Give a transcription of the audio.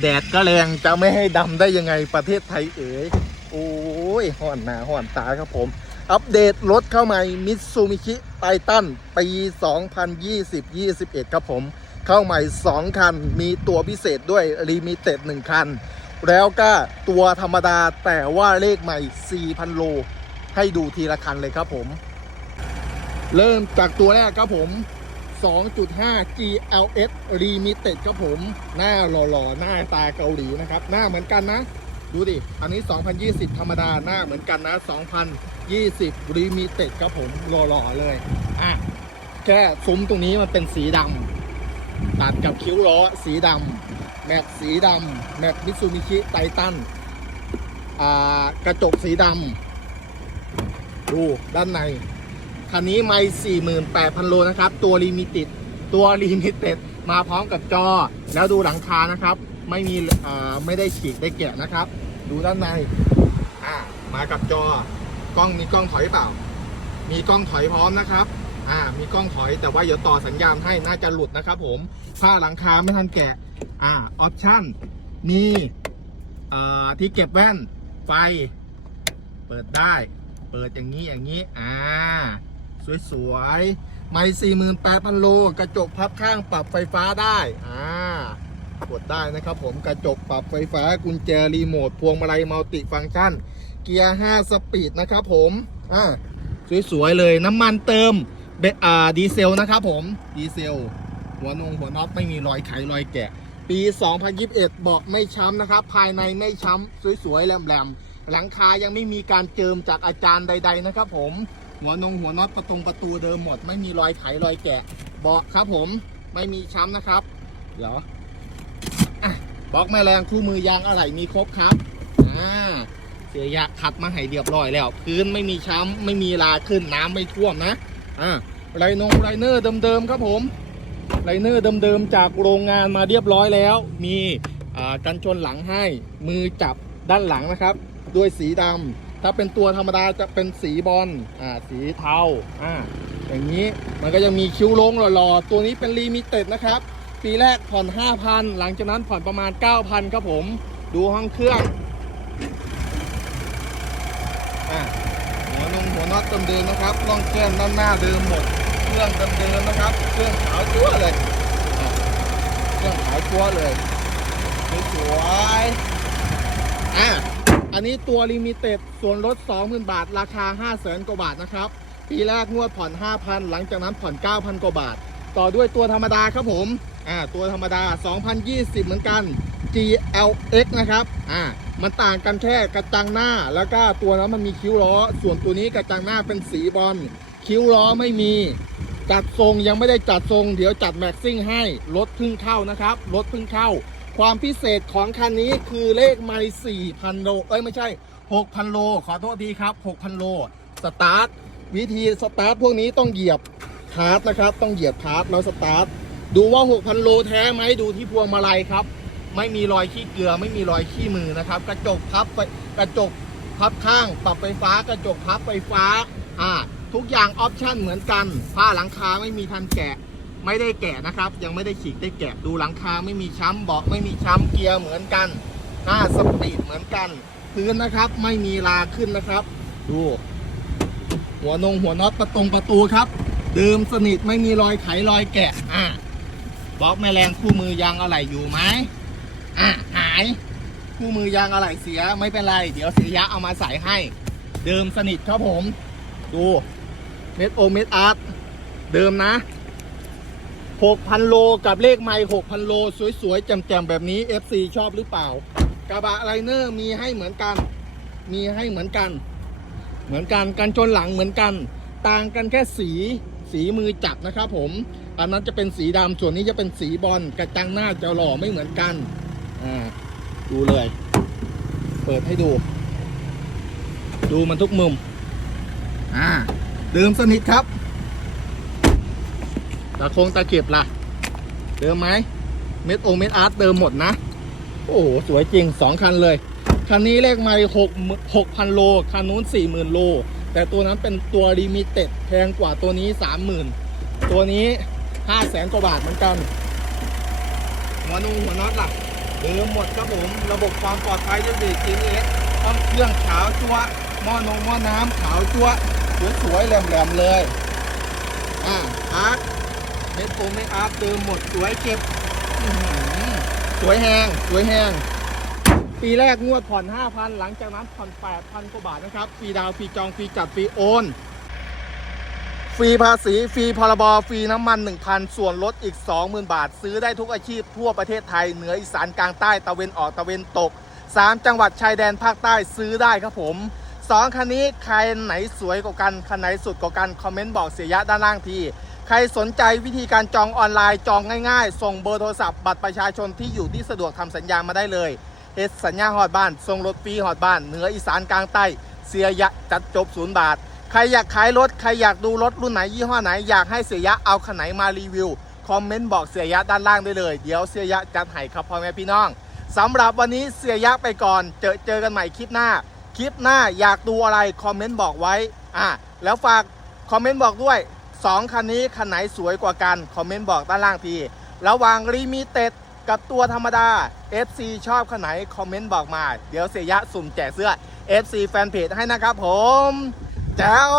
แดดก็แรงจะไม่ให้ดำได้ยังไงประเทศไทยเอ๋ยโอ้ยห่อนหนาห่อนตาครับผม อัปเดตรถเข้าใหม่มิตซูมิชิไททันปี 2020-21 ครับผม เข้าใหม่ 2 คัน มีตัวพิเศษด้วยรีมิเต็ด1คัน แล้วก็ตัวธรรมดาแต่ว่าเลขใหม่ 4,000 โล ให้ดูทีละคันเลยครับผม เริ่มจากตัวแรกครับผม 2.5 GLS Limited ครับผม หน้าหล่อๆ หน้าตาเกาหลีนะครับ หน้าเหมือนกันนะ ดูดิ อันนี้ 2020 ธรรมดา หน้าเหมือนกันนะ 2020 Limited ครับผม หล่อๆ เลย อะ แค่ซุ้มตรงนี้มันเป็นสีดำตัดกับคิ้วล้อสีดำแม็กสีดำแม็กมิตซูมิชิไททันอ่ากระจกสีดำดูด้านใน คันนี้ไม่48,000 โลนะครับ ตัวลิมิติดตัวลิมิเต็ดมาพร้อมกับจอ แล้วดูหลังคานะครับ ไม่มีอ่าไม่ได้ฉีกได้แกะนะครับ ดูด้านในอ่ามากับจอกล้องมีกล้องถอยเปล่า มีกล้องถอยพร้อมนะครับอ่ามีกล้องถอยแต่ว่าเดี๋ยวต่อสัญญาณให้น่าจะหลุดนะครับผมผ้าหลังคาไม่ทันแกะอ่าออปชั่นมีอ่าที่เก็บแว่นไฟ เปิดได้ เปิดอย่างนี้อย่างนี้อ่า สวยๆ ไม่48,000โล กระจกพับข้างปรับไฟฟ้าได้ อ่ากดได้นะครับผมกระจกปรับไฟฟ้ากุญแจรีโมทพวงมาลัยมัลติฟังก์ชัน เกียร์5สปีดนะครับผมอ่าสวยๆ เลยน้ำมันเติมเบอ่าดีเซลนะครับผมดีเซล หัวนงหัวน็อตไม่มีรอยไขรอยแกะ ปี 2021เบาะไม่ช้ำนะครับ ภายในไม่ช้ำสวยๆแหลมๆหลังคายังไม่มีการเจิมจากอาจารย์ใด ๆ นะครับผม หัวนงหัวน็อตประตงประตูเดิมหมด ไม่มีรอยไขรอยแกะ เบาะครับผมไม่มีช้ำนะครับเดี๋ยวอะบล็อกแม่แรงคู่มือยางอะไหล่มีครบครับอ่าเสียยาขัดมาให้เรียบร้อยแล้ว พื้นไม่มีช้ำไม่มีลาขึ้นน้ำไม่ท่วมนะอ่าไรนงไรเนอร์เดิมๆครับผมไรเนอร์เดิมๆจากโรงงานมาเรียบร้อยแล้ว มีอ่ากันชนหลังให้มือจับด้านหลังนะครับ ด้วยสีดำ ถ้าเป็นตัวธรรมดาจะเป็นสีบอลอ่าสีเทาอ่าอย่างนี้มันก็จะมีคิ้วลงหล่อๆตัวนี้เป็นลิมิเต็ดนะครับ ปีแรกผ่อน 5,000 หลังจากนั้นผ่อนประมาณ 9,000 ครับผม ดูห้องเครื่องอ่าหัวนงหัวน็อตเดิมๆนะครับล่องแก้มด้านหน้าเดิมหมด เครื่องเดิมๆนะครับ เครื่องขาวจั๊วเลยเครื่องขาวจั๊วเลยสวยๆอะ อันนี้ตัวลิมิเต็ดส่วนลด 20,000 บาท ราคา 500,000 กว่าบาทนะครับ ปีแรกงวดผ่อน 5,000 หลังจากนั้นผ่อน 9,000 กว่าบาท ต่อด้วยตัวธรรมดาครับผมอ่าตัวธรรมดา 2020 เหมือนกัน GLX นะครับอ่ามันต่างกันแค่กระจังหน้า แล้วก็ตัวนั้นมันมีคิ้วล้อ ส่วนตัวนี้กระจังหน้าเป็นสีบอล คิ้วล้อไม่มี จัดทรงยังไม่ได้จัดทรง เดี๋ยวจัดแม็กซิ่งให้ รถพึ่งเข้านะครับ รถพึ่งเข้า ความพิเศษของคันนี้คือเลขไมล์4,000 โล เอ้ย ไม่ใช่ 6,000 โล ขอโทษทีครับ 6,000 โล สตาร์ท วิธีสตาร์ทพวกนี้ต้องเหยียบคาร์ทนะครับ ต้องเหยียบคาร์ทแล้วสตาร์ท ดูว่า 6,000 โลแท้ไหมดูที่พวงมาลัยครับ ไม่มีรอยขี้เกลือ ไม่มีรอยขี้มือนะครับ กระจกพับไฟกระจกพับข้าง ปรับไฟฟ้า กระจกพับไฟฟ้า อ่า ทุกอย่างออปชั่นเหมือนกัน ผ้าหลังคาไม่มีทันแกะ ไม่ได้แกะนะครับ ยังไม่ได้ฉีกได้แกะดูหลังคาไม่มีช้ำเบาะไม่มีช้ำเกียร์เหมือนกัน หน้าสปีดเหมือนกัน พื้นนะครับไม่มีลาขึ้นนะครับ ดู หัวนงหัวน็อตประตงประตูครับ เดิมสนิทไม่มีรอยไขรอยแกะอะบล็อกแม่แรงคู่มือยางอะไหล่อยู่ไหมอะหาย คู่มือยางอะไหล่เสียไม่เป็นไร เดี๋ยวเสียยะเอามาใส่ให้ เดิมสนิทครับผม ดูเม็ดโอเม็ดอาร์ตเดิมนะ 6,000 โลกับเลขไมล์6,000 โล สวยๆแจ่มๆแบบนี้ FC ชอบหรือเปล่า กระบะไลเนอร์มีให้เหมือนกัน มีให้เหมือนกัน เหมือนกันกันชนหลังเหมือนกัน ต่างกันแค่สีสีมือจับนะครับผม อันนั้นจะเป็นสีดำส่วนนี้จะเป็นสีบอลกระจังหน้าจะหล่อไม่เหมือนกันอ่าดูเลย เปิดให้ดู ดูมันทุกมุมอ่าเดิมสนิทครับ ตะโคงตะเก็บล่ะ เดิมไหม เม็ดโอเม็ดอาร์ตเดิมหมดนะ โอ้โห สวยจริงสองคันเลย คันนี้เลขไม่หกหกพันโล คันนู้นสี่หมื่นโล แต่ตัวนั้นเป็นตัวลิมิเต็ดแพงกว่าตัวนี้สามหมื่นตัวนี้ห้าแสนกว่าบาทเหมือนกัน หัวนูหัวน็อตล่ะเดิมหมดครับผม ระบบความปลอดภัยด้วยเบรก GPS ต้องเครื่องขาวจัวหม้อนงหม้อน้ำขาวจัวสวยๆแหลมๆเลย อ่าอาร์ เม็ดโฟมไม่อาร์ตเดิมหมดสวยเก็บสวยแหงสวยแหงปีแรกงวดผ่อน 5,000 หลังจากนั้นผ่อน 8,000 กว่าบาทนะครับ ฟรีดาวฟรีจอง ฟรีจัด ฟรีโอน ฟรีภาษี ฟรีพรบ ฟรีน้ำมัน 1,000 ส่วนลดอีก 20,000 บาท ซื้อได้ทุกอาชีพทั่วประเทศไทย เหนืออีสานกลางใต้ ตะเวนออก ตะเวนตก 3 จังหวัดชายแดนภาคใต้ซื้อได้ครับผม 2 คันนี้ใครไหนสวยกว่ากัน คันไหนสุดกว่ากัน คอมเมนต์บอกเสียยะด้านล่างที ใครสนใจวิธีการจองออนไลน์จองง่ายๆ ส่งเบอร์โทรศัพท์บัตรประชาชนที่อยู่ที่สะดวกทำสัญญามาได้เลยเฮดสัญญาหอดบ้านส่งรถฟรีหอดบ้านเหนืออีสานกลางใต้เสียยะจัดจบศูนย์บาท ใครอยากขายรถ ใครอยากดูรถรุ่นไหนยี่ห้อไหนอยากให้เสียยะเอาคันไหนมารีวิว คอมเมนต์บอกเสียยะด้านล่างได้เลย เดี๋ยวเสียยะจัดให้ครับพ่อแม่พี่น้องสำหรับวันนี้เสียยะไปก่อน เจอเจอกันใหม่คลิปหน้า คลิปหน้าอยากดูอะไรคอมเมนต์บอกไว้อะแล้วฝากคอมเมนต์บอกด้วย 2 คันนี้คันไหนสวยกว่ากัน คอมเมนต์บอกด้านล่างที ระหว่างรีมิเต็ดกับตัวธรรมดา FC ชอบคันไหน คอมเมนต์บอกมา เดี๋ยวเสียยะสุ่มแจกเสื้อ FC แฟนเพจให้นะครับผมแจ้ว